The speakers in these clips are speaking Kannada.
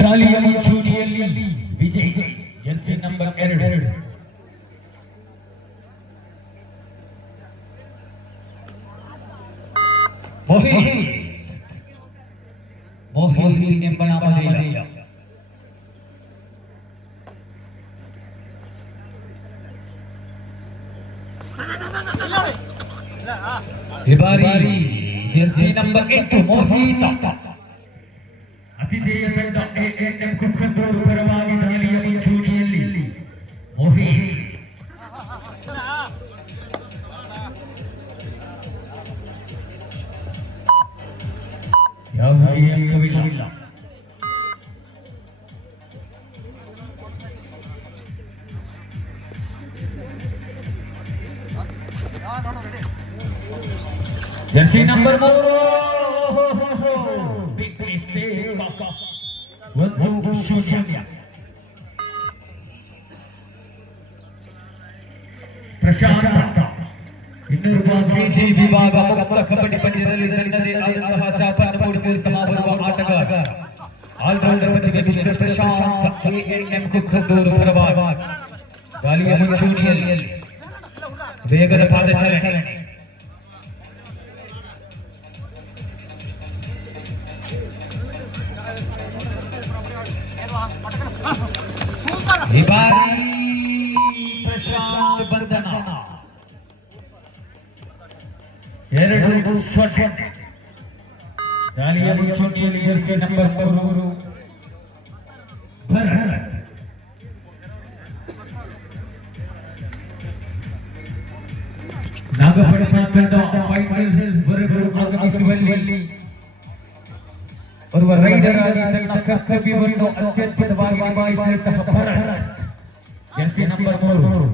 ದಾಳಿಯಲ್ಲಿ ಚೂಟಿಯಲ್ಲಿ ವಿಜಯ್ ಜರ್ಸಿ ನಂಬರ್ 2 ಮೋಹಿತ್ ಎಂಬ ನಾಮಧೇಯ ಈ ಬಾರಿ ಜರ್ಸಿ ನಂಬರ್ 8 ಮೋಹಿತ್ ಅತಿಥೇಯ ತಂಡ ಎಎಎಂ ಕುಕ್ಕಂದೂರು ಪರವಾಗಿ ದಾಳಿಯ ಮುಂಚೂಣಿಯಲ್ಲಿ ಮೋಹಿತ್ ಯಾವುದೇ ಅಂಕವಿಲ್ಲ. ಜರ್ಸಿ ನಂಬರ್ 3 ಒಂದು ಶೂನ್ಯ. ಪ್ರಶಾಂತ ಇನ್ನೂರು ಕೆಜಿ ವಿಭಾಗ ಮುಕ್ತ ಕಬಡ್ಡಿ ಪಂದ್ಯದಲ್ಲಿ ತನ್ನದೇ ಆದಂತಹ ಛಾಪನ್ನು ಮೂಡಿಸಿದ ಬರುವ ಆಟಗಾರ ಆಲ್ರೌಂಡರ್ ಪ್ರತಿಭೆ ಮಿಸ್ಟರ್ ಪ್ರಶಾಂತ್ ಎಎಎಂ ಕುಕ್ಕಂದೂರು ಪರವಾಗಿ ದಾಳಿಯ ಮುಂಚೂಣಿಯಲ್ಲಿ ವೇಗದ ಪಾದಚಾಲನೆ. ಈ ಬಾರಿ ಪ್ರಶಾಂತ್ ಬಂಧನ 2-0. ದಾಳಿಯ ಮುಂಚೂಣಿಯಲ್ಲಿ ಜರ್ಸಿ ನಂಬರ್ 3 ಭರತ್ ನಾಗಪಟ್ಟಣ ತಂಡ ಫೈನಲ್ ವರೆಗೂ ಆಗಮಿಸುವಲ್ಲಿ ಓರ್ವ ರೈಡರ್ ಆಗಿ ತನ್ನ ಕರ್ತವ್ಯವನ್ನು ಅತ್ಯದ್ಭುತವಾಗಿ ನಿಭಾಯಿಸಿದಂತಹ ಭರತ್ ಜರ್ಸಿ ನಂಬರ್ 3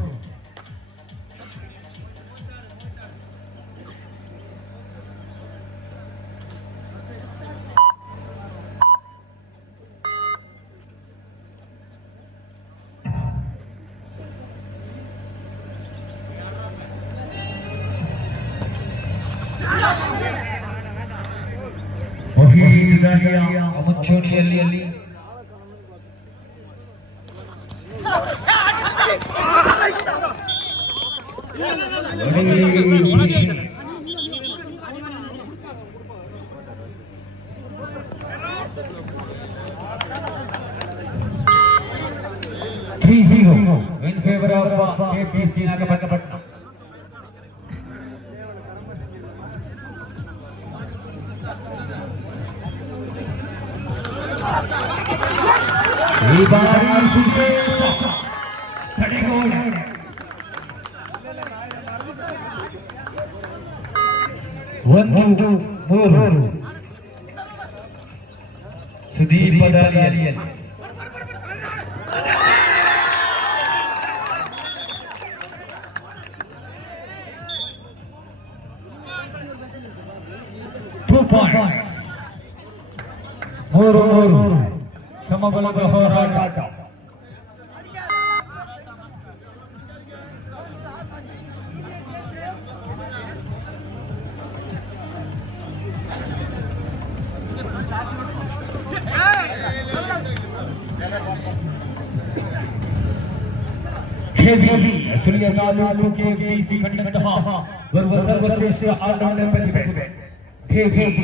ದಾಳಿಯ ಮುಂಚೂಣಿಯಲ್ಲಿ in favor of KPC Nagapattinam. ಈ ಬಾರಿ ವಿಶೇಷ ತಡೆಗೋಡೆ 1-3 ಸುದೀಪ ದಾಳಿಯಲ್ಲಿ 2 points. 3 ಸಮಬಲದ ಹೋರಾಟ. ಸುಳ್ಯ ತಾಲೂಕು ಕೆಪಿಸಿ ಕಂಡಂತಹ ಸರ್ವಶ್ರೇಷ್ಠ ಆಲ್ರೌಂಡರ್ ಪ್ರತಿಭೆ KVB.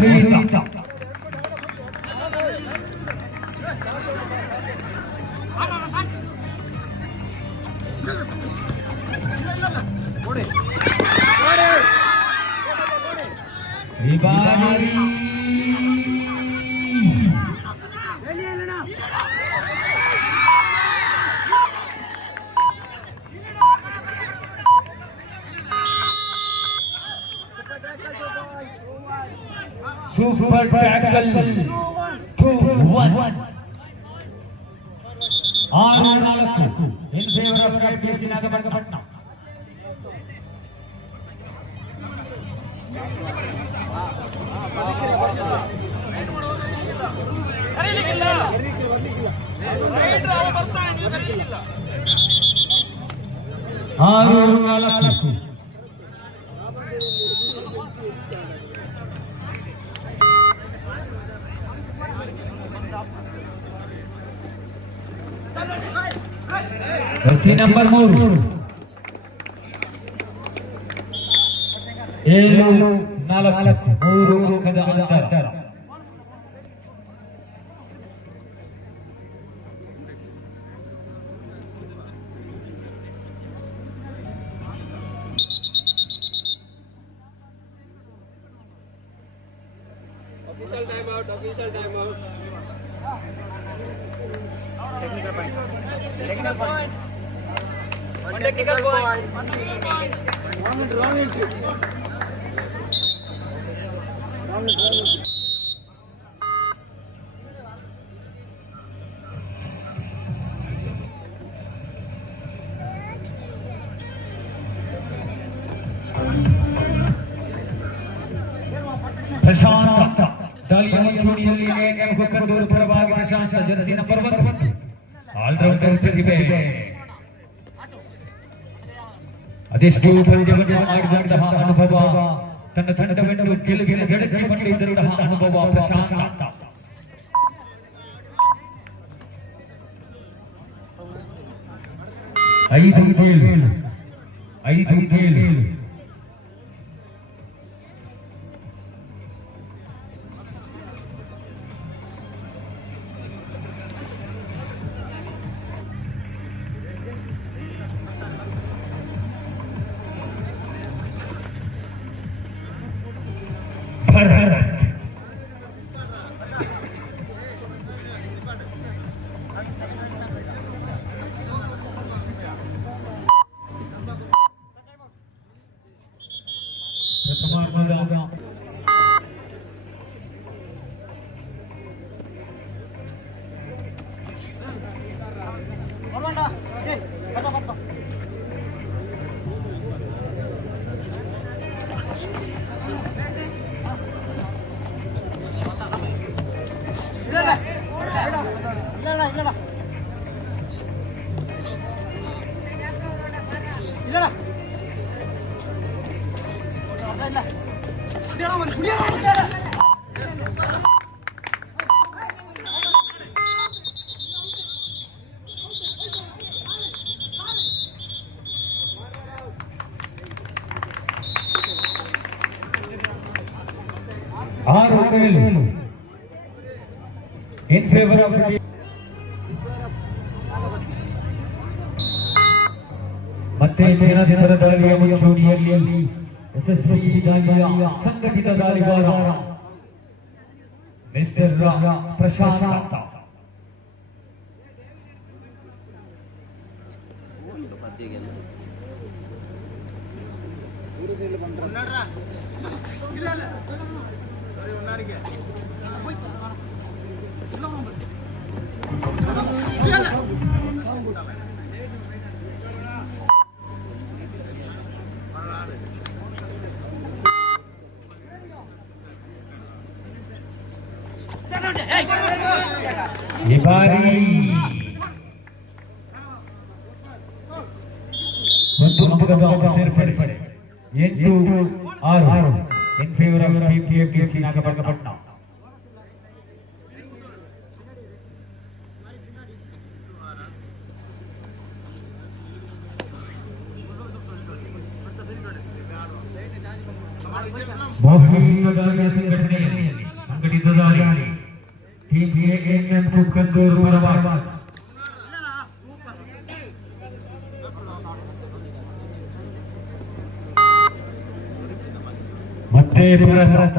Mohit Ribari super tackle 2-1 6 in favor of KPC Nagapatna. Jersey number 3 7-4 ಅಂಕದ ಅಂತರ. Official timeout. Technical point. One technical point. Wrong entry. प्रशांत दालियाली एम दूर फरवाग प्रशांत जर्सी नंबर 1 ऑलराउंडर प्रतिभೆ ಅದೆಷ್ಟು ಪಂದ್ಯವನ್ನು ಆಡಿದಂತಹ ಅನುಭವ ತನ್ನ ತಂಡವನ್ನು ಗೆಲುವಿನ ಗೆಳತಿ ಮಾಡಿದಂತಹ ಅನುಭವ ಪ್ರಶಾಂತ. ಐದು ಗೇಲ್ in favor of ಮತ್ತೆ ದಿನದ ದಾಳಿಯ ಮುಂಚೂಣಿಯಲ್ಲಿ ಯಶಸ್ವಿ ದಾಳಿಯ ಸಂಘಟಿತ ದಾಳಿಗಾರ ಮಿಸ್ಟರ್ ಪ್ರಶಾಂತ. ಈ ಬಾರಿ ಒಂದು ಅಂಕದ ಸೇರ್ಪಡೆ 8-6 in favor of KPC Nagapatna. मोहित दालिया संघटने ಯುದ್ಧದಲ್ಲಿ ಟೀಮ್ ಎಎನ್ಎಂ ಕುಕ್ಕಂದೂರು ಪರವಾಗಿ ಮತ್ತೆ Bharat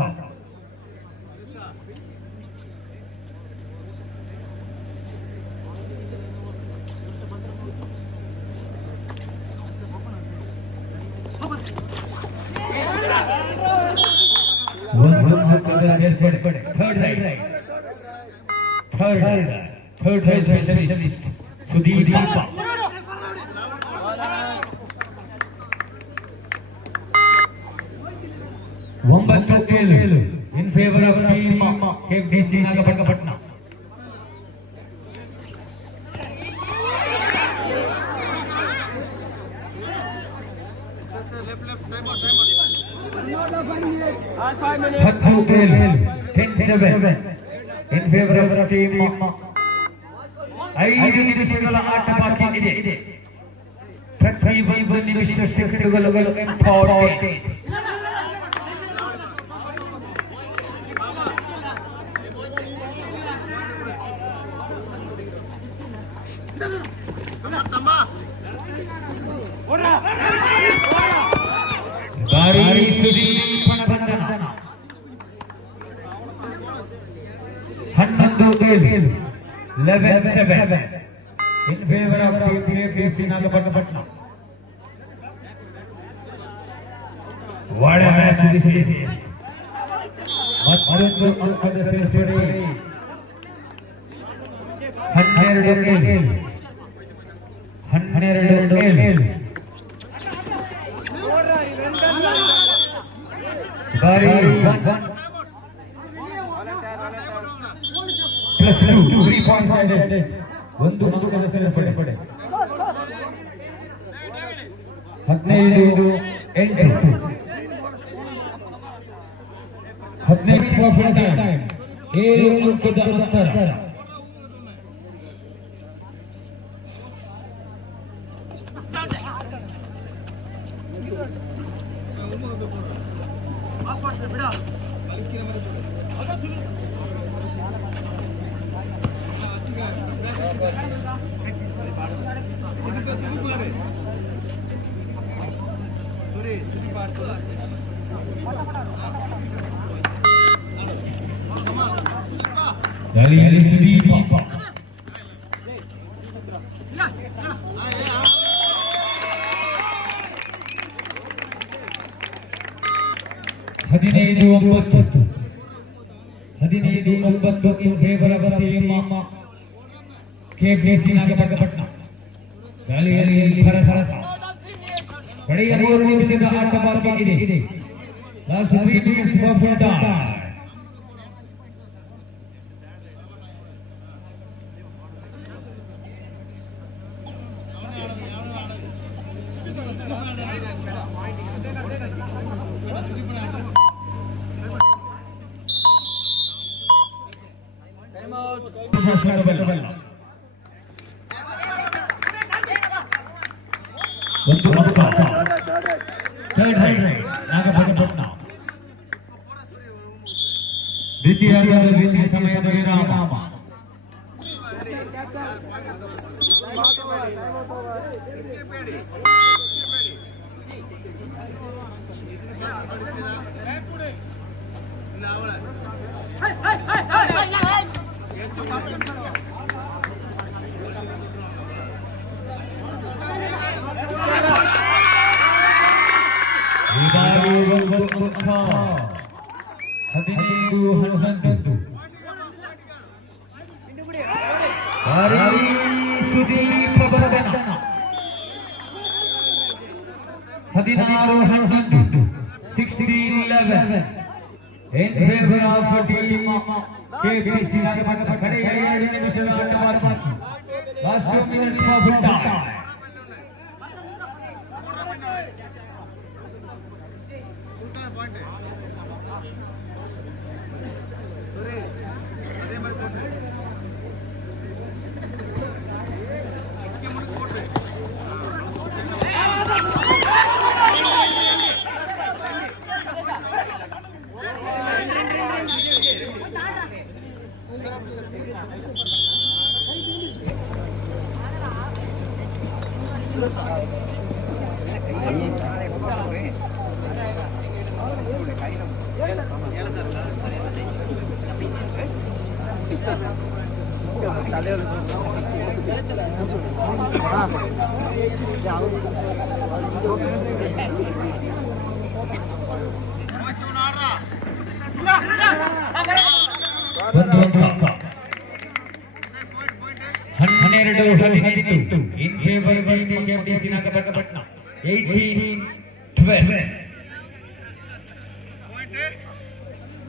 third right specialist Sudhir Deepa ಒಂಬತ್ತು ಏಳು in favor of team KFC ನಾಗಪಟ್ಟಣ ಹತ್ತು ಏಳು 10-7 in favor of team 5 ನಿಮಿಷಗಳ ಆಟ ಬಾಕಿ ಇದೆ ಪ್ರತಿ 1 ನಿಮಿಷ ಸೆಕೆಂಡುಗಳು ಇಂಪಾರ್ಟೆಂಟ್ ಗಾರಿ ಸುದೀಪನ ಬಂಧನ 11-7 11-7 in favor of KFC ನಾಗಪಟ್ಟಣ. What a match this is. ಮತ್ತೊಂದು ಅಂಕದ ಸೇರ್ಪಡೆ 12-7 ಗಾರಿ 1 plus 2 3 points added. ಒಂದು ಅಂಕದ ಸೇರ್ಪಡೆ 15-8 15 for time 7 ಅಂಕದ ಅಂತರ. ಗಾಳಿಯಲ್ಲಿ Sudeep 15-9 in favor of team KFC ನಾಗಪಟ್ಟಣ. ಗಾಳಿಯಲ್ಲಿ ಭರತ ಕಡೆಯ 3 ನಿಮಿಷದ ಆಟ ಬಾಕಿ ಇದೆ. Last 3 minutes for full time. ಒಂದು ಅಂಕ ಥರ್ಡ್ ರೈಟ್ ನಾಗಪಟ್ಟಣ. ದ್ವಿತೀಯ ಸಮಯದ ವಿರಾಮ. ಸುದೀಪ ಬಂಧನ 16-11 16-11 in favor of team KFC ನಾಗಪಟ್ಟಣ. ಕಡೆಯ 2 ನಿಮಿಷದ ಆಟ ಬಾಕಿ. Last 2 minutes for full time. ಹನ್ನೆರಡು ಹದಿನೆಂಟು ಇನ್ ಫೇವರ್ ಕೆಎಫ್ಡಿಸಿ ನಾಗಪಟ್ಟಣ 18-12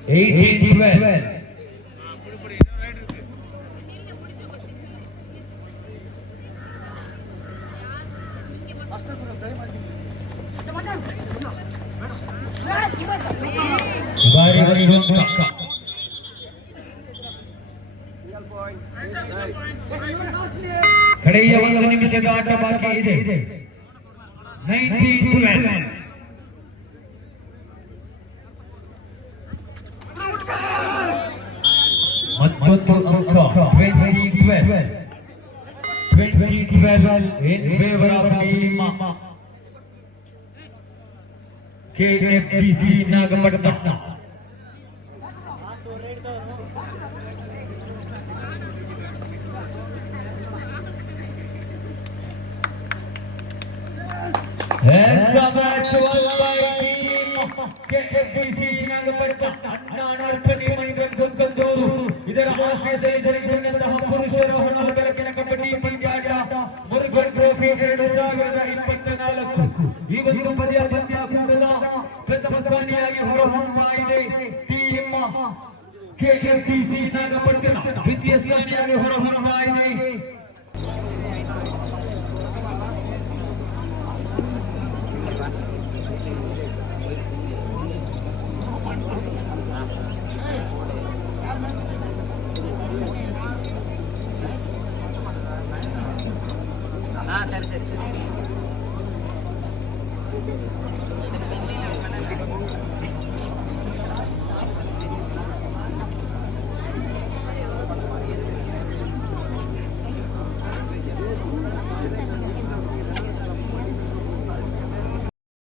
18-12 ಕಡೆಯ ಒಂದು ನಿಮಿಷದ ಆಟ ಬಾಕಿ ಇದೆ 19-12 ಮತ್ತೊಂದು ಅಂಕ 20-12 in favor of team KFDC ನಾಗಪಟ್ಟಣ. As a match won by team KFDC ನಾಗಪಟ್ಟಣ. ಅಣ್ಣಾನರ್ಪಣಿ ಮೈದಾನ ಗೊಂದೂರು. ಇದರ ಆಶ್ರಯದಲ್ಲಿ ಜರುಗಿದಂತಹ ಪುರುಷರ ಹೊರನಾಡು ಬೆಳಕಿನ ಕಬಡ್ಡಿ ಪಂದ್ಯಾಟ ಮುರುಗನ್ ಟ್ರೋಫಿ 2024. ಈ ಒಂದು ಪಂದ್ಯಾಕೂಟದ ಪ್ರಥಮ ಸ್ಥಾನಿಯಾಗಿ ಹೊರಹೊಮ್ಮುತ್ತಾ ಇದೆ ಟೀಮ್ KFDC ನಾಗಪಟ್ಟಣ. ದ್ವಿತೀಯ ಸ್ಥಾನಿಯಾಗಿ ಹೊರಹೊಮ್ಮುತ್ತಾ ಇದೆ